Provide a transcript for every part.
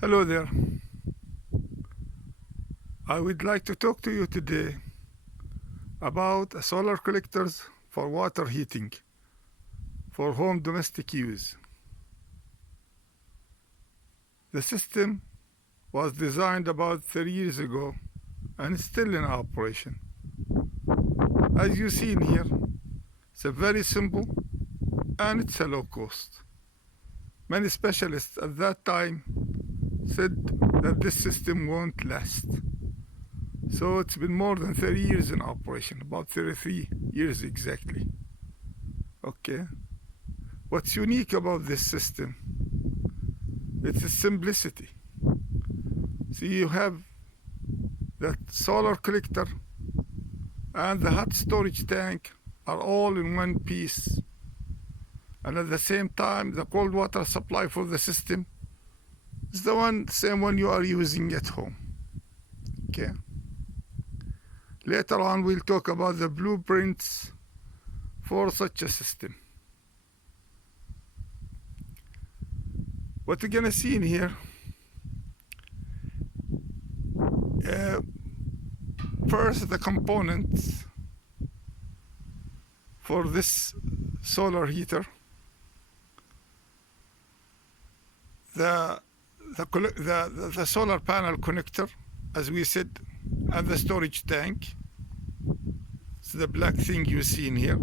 Hello there. I would like to talk to you today about solar collectors for water heating for home domestic use. The system was designed about 30 years ago and is still in operation. As you see in here, it's a very simple and it's a low cost. Many specialists at that time said that this system won't last. So it's been more than 30 years in operation, about 33 years exactly. Okay. What's unique about this system? It's its simplicity. See, you have that solar collector and the hot storage tank are all in one piece. And at the same time, the cold water supply for the system is the same one you are using at home. Okay. Later on, we'll talk about the blueprints for such a system. What we're gonna see in here, first the components for this solar heater. The solar panel connector, as we said, and the storage tank. It's the black thing you see in here.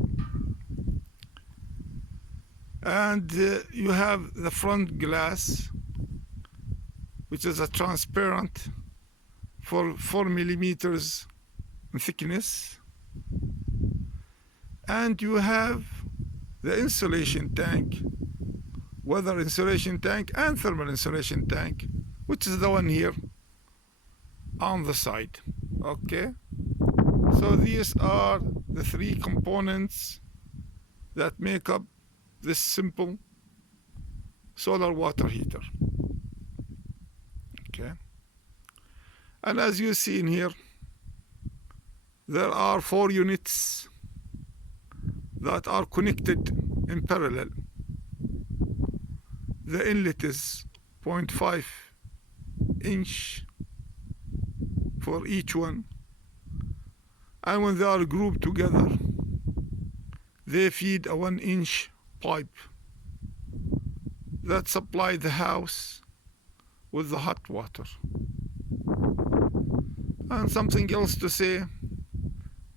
And you have the front glass, which is a transparent for 4 millimeters in thickness. And you have the insulation tank, weather insulation tank and thermal insulation tank, which is the one here on the side. Okay, so these are the three components that make up this simple solar water heater. Okay, and as you see in here, there are 4 units that are connected in parallel. The inlet is 0.5 inch for each one, and when they are grouped together, they feed a 1-inch pipe that supplies the house with the hot water. And something else to say,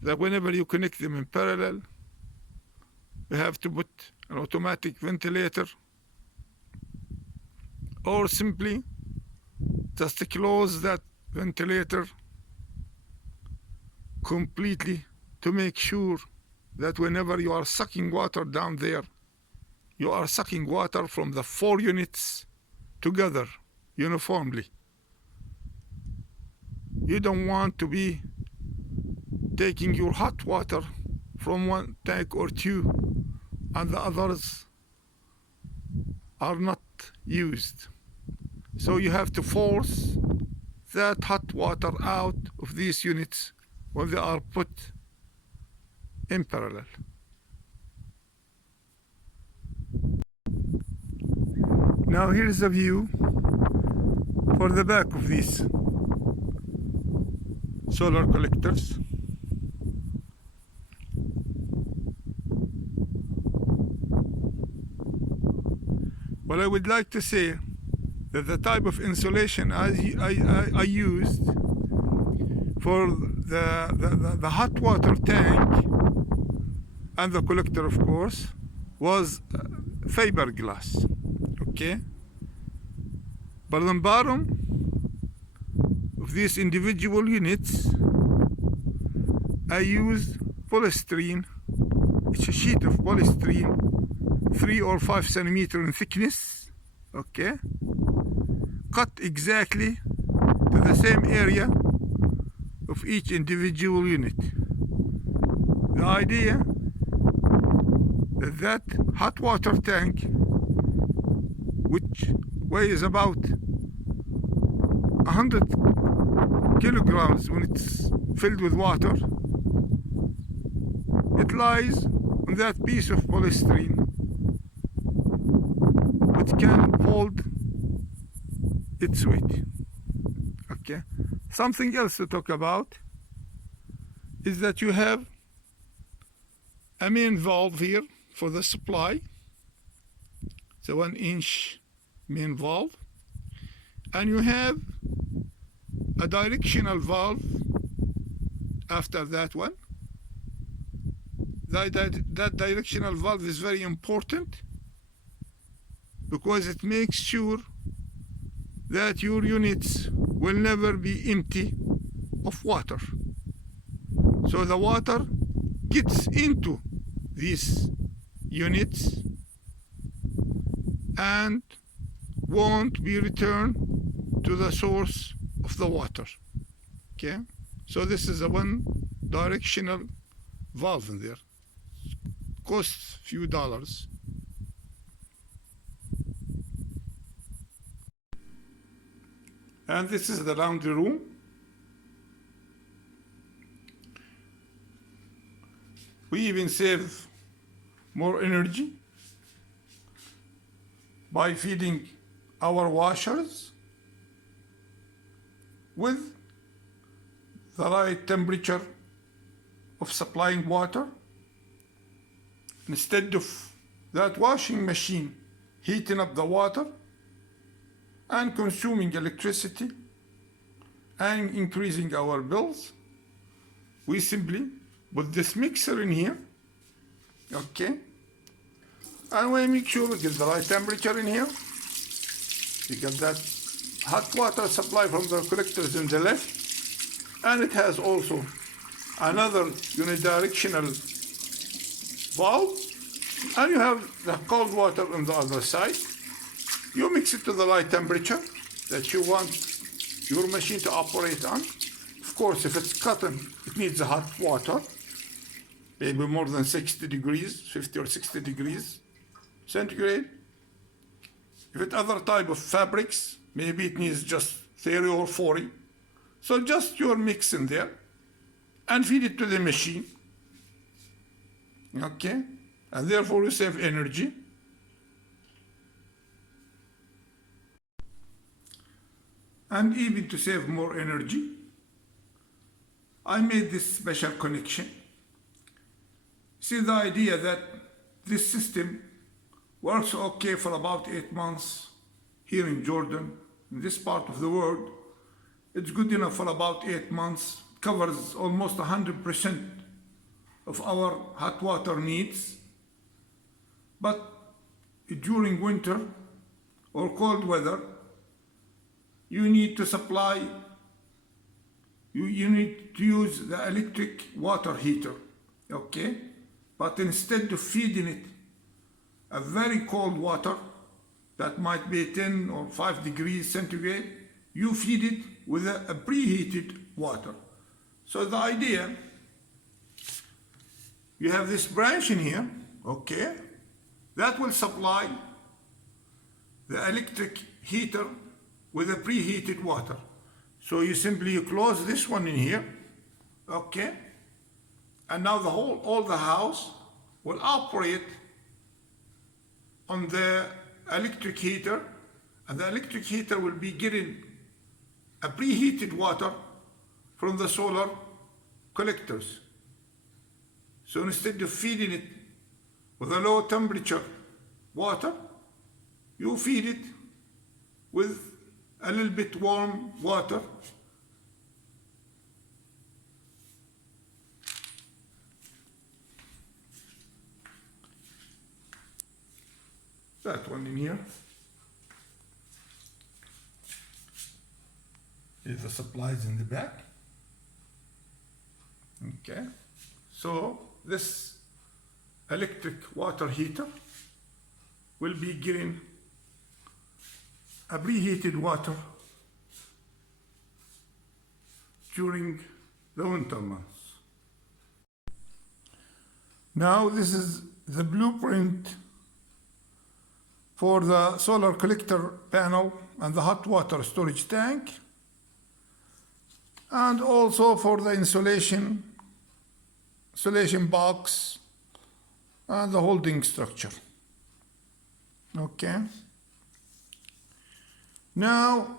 that whenever you connect them in parallel, you have to put an automatic ventilator, or simply just to close that ventilator completely to make sure that whenever you are sucking water down there, you are sucking water from the 4 units together uniformly. You don't want to be taking your hot water from one tank or 2 and the others are not used. So you have to force that hot water out of these units when they are put in parallel. Now here's a view for the back of these solar collectors. Well, I would like to say that the type of insulation I used for the hot water tank and the collector, of course, was fiberglass. Okay, but on the bottom of these individual units, I used polystyrene. It's a sheet of polystyrene, 3 or 5 centimeters in thickness. Okay, cut exactly to the same area of each individual unit. The idea that hot water tank, which weighs about 100 kilograms when it's filled with water, it lies on that piece of polystyrene, which can hold its weight. Okay. Something else to talk about is that you have a main valve here for the supply. It's a 1-inch main valve. And you have a directional valve after that one. That directional valve is very important because it makes sure that your units will never be empty of water. So the water gets into these units and won't be returned to the source of the water. Okay, so this is a one directional valve in there. Costs a few dollars. And this is the laundry room. We even save more energy by feeding our washers with the right temperature of supplying water. Instead of that washing machine heating up the water and consuming electricity and increasing our bills, we simply put this mixer in here, okay? And we make sure we get the right temperature in here. You get that hot water supply from the collectors in the left, and it has also another unidirectional valve, and you have the cold water on the other side. You mix it to the right temperature that you want your machine to operate on. Of course, if it's cotton, it needs hot water, maybe more than 60 degrees, 50 or 60 degrees centigrade. If it's other type of fabrics, maybe it needs just 30 or 40. So just your mix in there and feed it to the machine. Okay? And therefore you save energy. And even to save more energy, I made this special connection. See the idea that this system works okay for about 8 months here in Jordan, in this part of the world. It's good enough for about 8 months, covers almost 100% of our hot water needs. But during winter or cold weather, you need to supply, you need to use the electric water heater, okay? But instead of feeding it a very cold water that might be 10 or 5 degrees centigrade, you feed it with a preheated water. So the idea, you have this branch in here, okay, that will supply the electric heater with a preheated water. So you simply close this one in here, okay, and now all the house will operate on the electric heater, and the electric heater will be getting a preheated water from the solar collectors. So instead of feeding it with a low temperature water, you feed it with a little bit warm water. That one in here is the supplies in the back. Okay, so this electric water heater will be getting a preheated water during the winter months. Now this is the blueprint for the solar collector panel and the hot water storage tank, and also for the insulation box and the holding structure. Okay. Now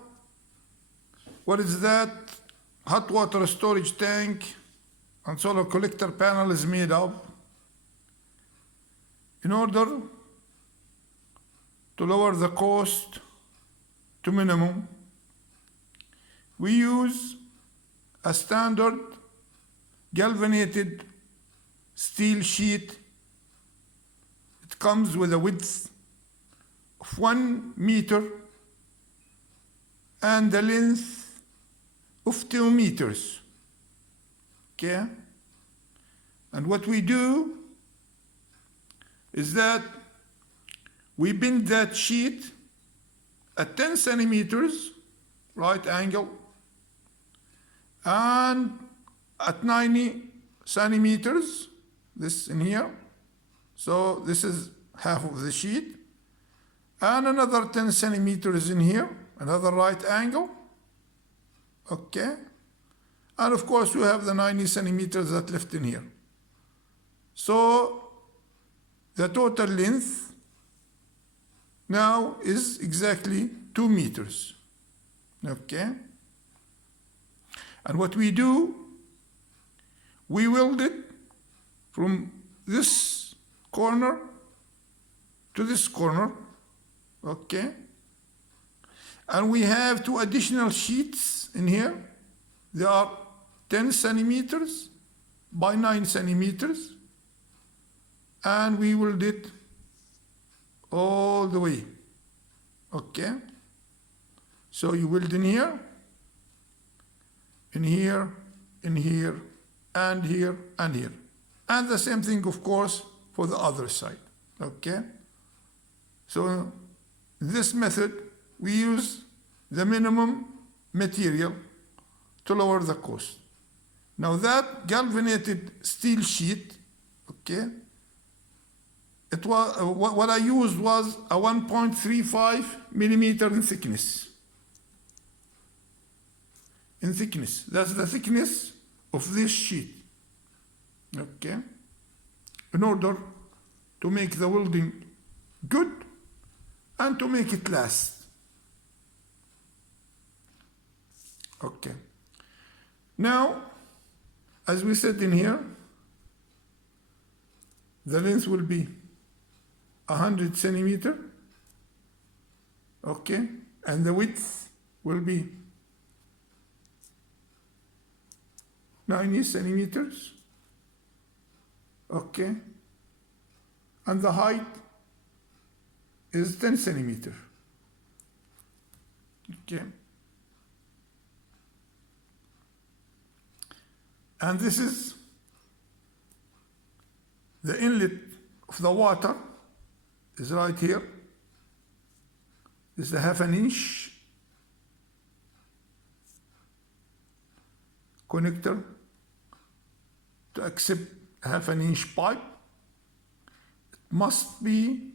What is that? Hot water storage tank and solar collector panel is made of. In order to lower the cost to minimum, we use a standard galvanized steel sheet. It comes with a width of 1 meter and a length of 2 meters. Okay? And what we do is that we bend that sheet at 10 centimeters right angle and at 90 centimeters, this in here. So this is half of the sheet, and another 10 centimeters in here, another right angle. Okay, and of course we have the 90 centimeters that left in here. So the total length now is exactly 2 meters. Okay, and what we do, we weld it from this corner to this corner. Okay, and we have 2 additional sheets in here. They are 10 centimeters by 9 centimeters, and we weld it all the way. Okay, so you weld in here, in here, in here, and here, and here. And the same thing, of course, for the other side. Okay, so this method, we use the minimum material to lower the cost. Now that galvanized steel sheet, okay, it was what I used was a 1.35 millimeter in thickness. In thickness, that's the thickness of this sheet. Okay, in order to make the welding good and to make it last. Okay, now as we said in here, the length will be 100 centimeter. Okay, and the width will be 90 centimeters. Okay, and the height is 10 centimeter. Okay, and this is the inlet of the water is right here. This is a 1/2 inch connector to accept 1/2 inch pipe. It must be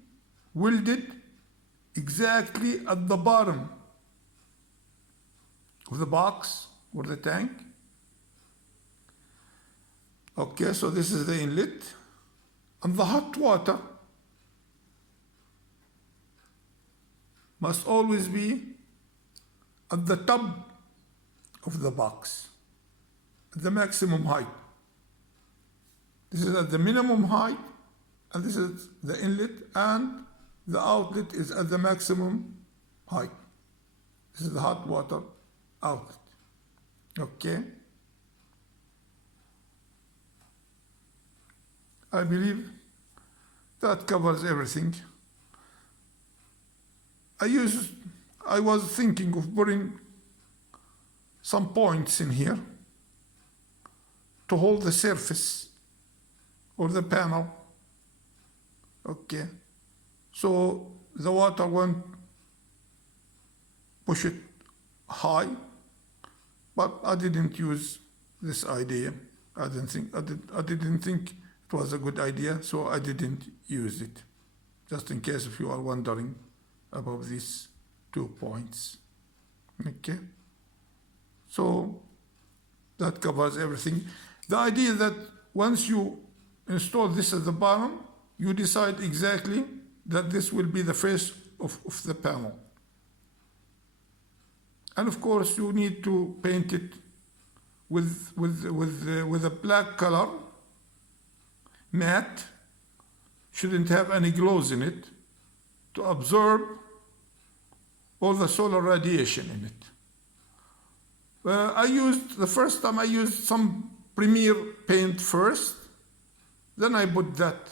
welded exactly at the bottom of the box or the tank. Okay, so this is the inlet, and the hot water must always be at the top of the box, at the maximum height. This is at the minimum height, and this is the inlet, and the outlet is at the maximum height. This is the hot water outlet. Okay, I believe that covers everything. I was thinking of putting some points in here to hold the surface or the panel. Okay, so the water won't push it high, but I didn't use this idea. I didn't think it was a good idea, so I didn't use it. Just in case if you are wondering about these 2 points. Okay, so that covers everything. The idea that once you install this at the bottom, you decide exactly that this will be the face of the panel. And of course, you need to paint it with a black color, matte, shouldn't have any glows in it, to absorb all the solar radiation in it. The first time I used some Premier paint first, then I put that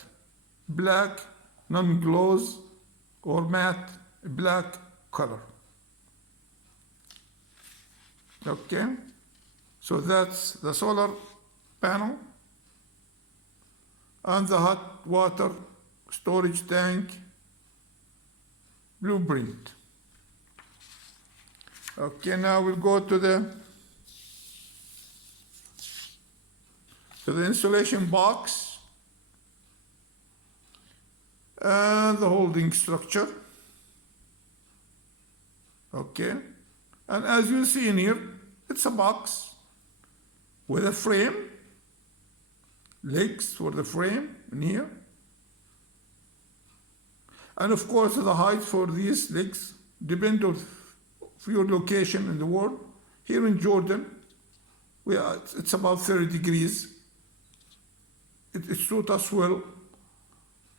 black, non-gloss or matte black color. Okay, so that's the solar panel and the hot water storage tank blueprint. Okay, now we'll go to the insulation box and the holding structure. Okay, and as you see in here, it's a box with a frame, legs for the frame in here, and of course the height for these legs depend on your location in the world. Here in Jordan, it's about 30 degrees. It suits us well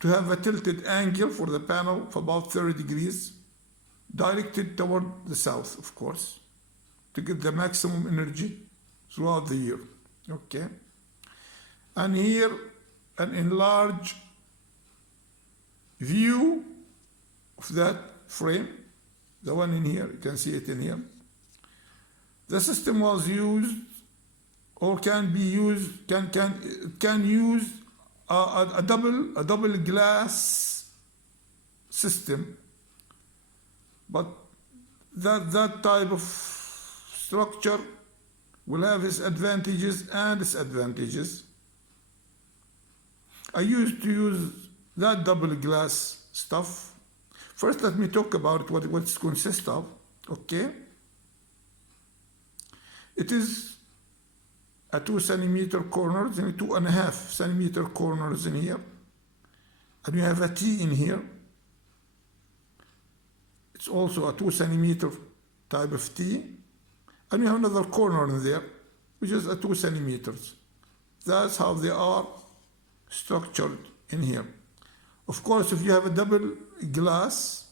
to have a tilted angle for the panel of about 30 degrees, directed toward the south, of course, to get the maximum energy throughout the year. Okay, and here an enlarged view of that frame, the one in here, you can see it in here. The system was used or can be used, can use a double glass system, but that type of structure will have its advantages and disadvantages. I used to use that double glass stuff. First, let me talk about what it consists of. Okay, it is a 2 centimeter corners and 2.5 centimeter corners in here, and you have a T in here. It's also a 2 centimeter type of T, and you have another corner in there which is a 2 centimeters. That's how they are structured in here. Of course, if you have a double glass,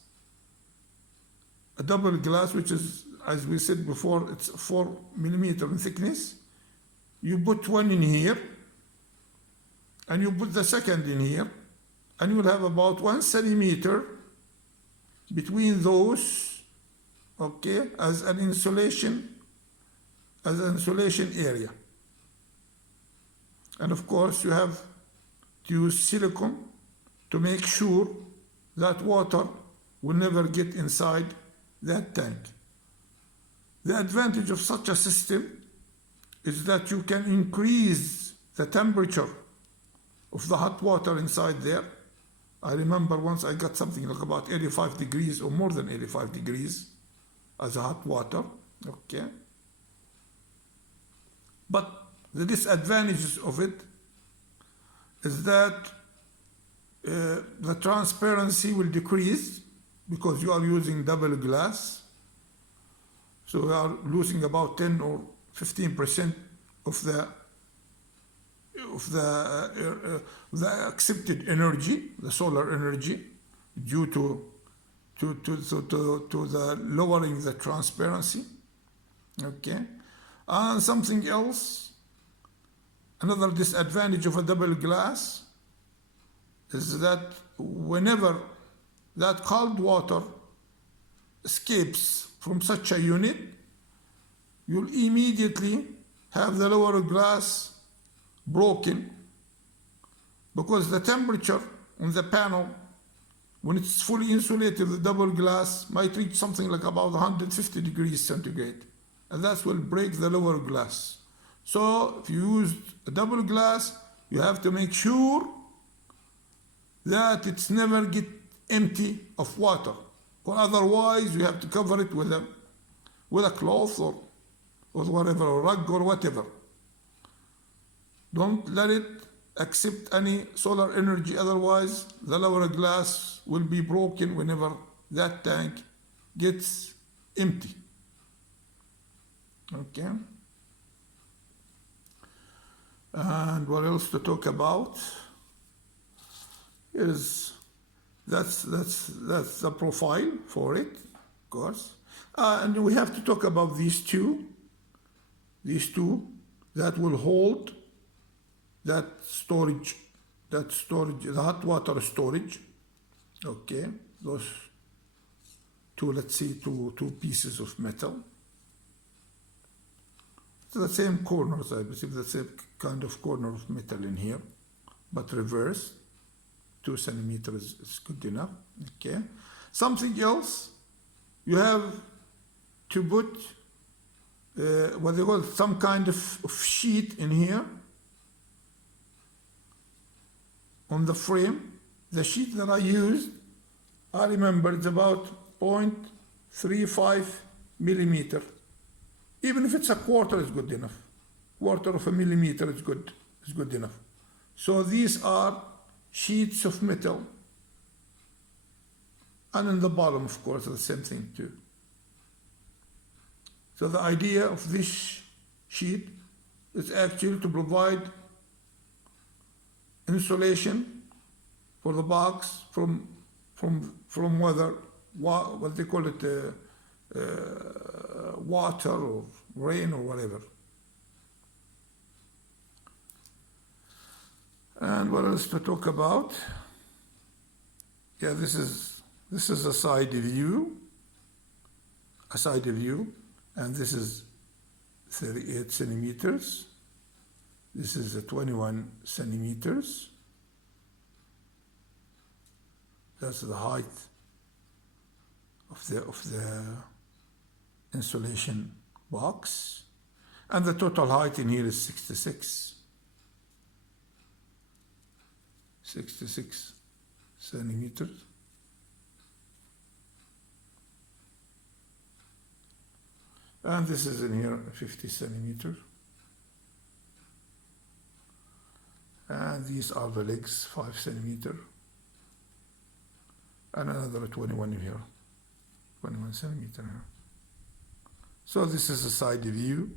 which is, as we said before, it's 4 millimeter in thickness, you put one in here and you put the second in here, and you will have about 1 centimeter between those, okay, as an insulation area. And of course, you have to use silicone to make sure that water will never get inside that tank. The advantage of such a system is that you can increase the temperature of the hot water inside there. I remember once I got something like about 85 degrees or more than 85 degrees as a hot water. Okay, but the disadvantages of it is that the transparency will decrease because you are using double glass, so you are losing about 10 or 15% of the accepted energy, the solar energy, due to the lowering the transparency. Okay, and something else, another disadvantage of a double glass is that whenever that cold water escapes from such a unit, you'll immediately have the lower glass broken, because the temperature on the panel, when it's fully insulated, the double glass might reach something like about 150 degrees centigrade, and that will break the lower glass. So if you use a double glass, you have to make sure that it's never get empty of water, or otherwise you have to cover it with a cloth or whatever, a rug or whatever. Don't let it accept any solar energy, otherwise the lower glass will be broken whenever that tank gets empty. Okay. And what else to talk about is that's the profile for it, of course. And we have to talk about these two that will hold that storage, the hot water storage. Okay, those two, let's say two pieces of metal. It's the same corners, I believe, the same kind of corner of metal in here, but reverse. 2 centimeters is good enough. Okay. Something else, you have to put what they call some kind of sheet in here on the frame. The sheet that I used, I remember it's about 0.35 millimeter. Even if it's a quarter is good enough. Quarter of a millimeter is good enough. So these are sheets of metal. And in the bottom, of course, the same thing too. So the idea of this sheet is actually to provide insulation for the box from weather, what they call it, water or rain or whatever. And what else to talk about? Yeah, this is a side view, and this is 38 centimeters. This is 21 centimeters. That's the height of the insulation box, and the total height in here is 66 centimeters. And this is in here 50 centimeters. And these are the legs, 5 centimeters. And another 21 in here, 21 centimeters here. So this is a side view.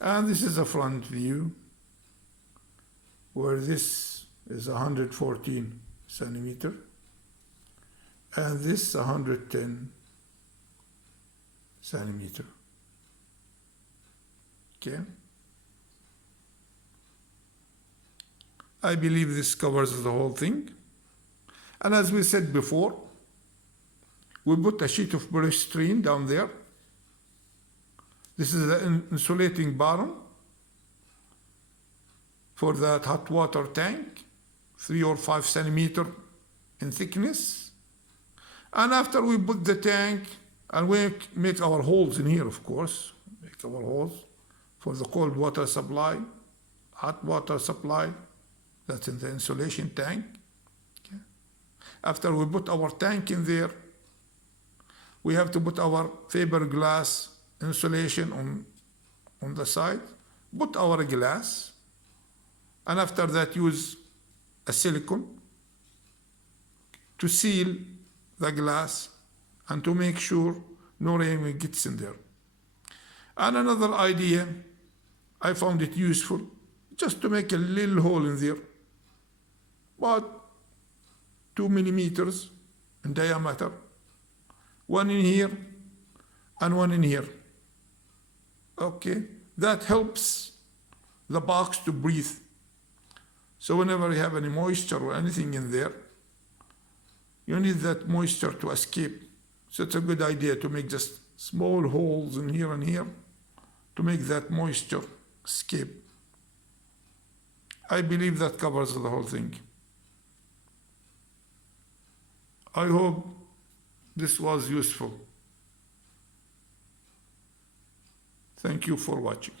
And this is a front view, where this is 114 centimeters. And this 110 centimeters. Okay. I believe this covers the whole thing. And as we said before, we put a sheet of polystyrene down there. This is the insulating bottom for that hot water tank, 3 or 5 centimeters in thickness. And after we put the tank, and we make our holes in here, of course, make our holes for the cold water supply, hot water supply, that's in the insulation tank. Okay. After we put our tank in there, we have to put our fiberglass insulation on the side, put our glass, and after that use a silicone to seal the glass and to make sure no rain gets in there. And another idea, I found it useful, just to make a little hole in there, about 2 millimeters in diameter, one in here and one in here. Okay, that helps the box to breathe. So whenever you have any moisture or anything in there, you need that moisture to escape. So it's a good idea to make just small holes in here and here to make that moisture escape. I believe that covers the whole thing. I hope this was useful. Thank you for watching.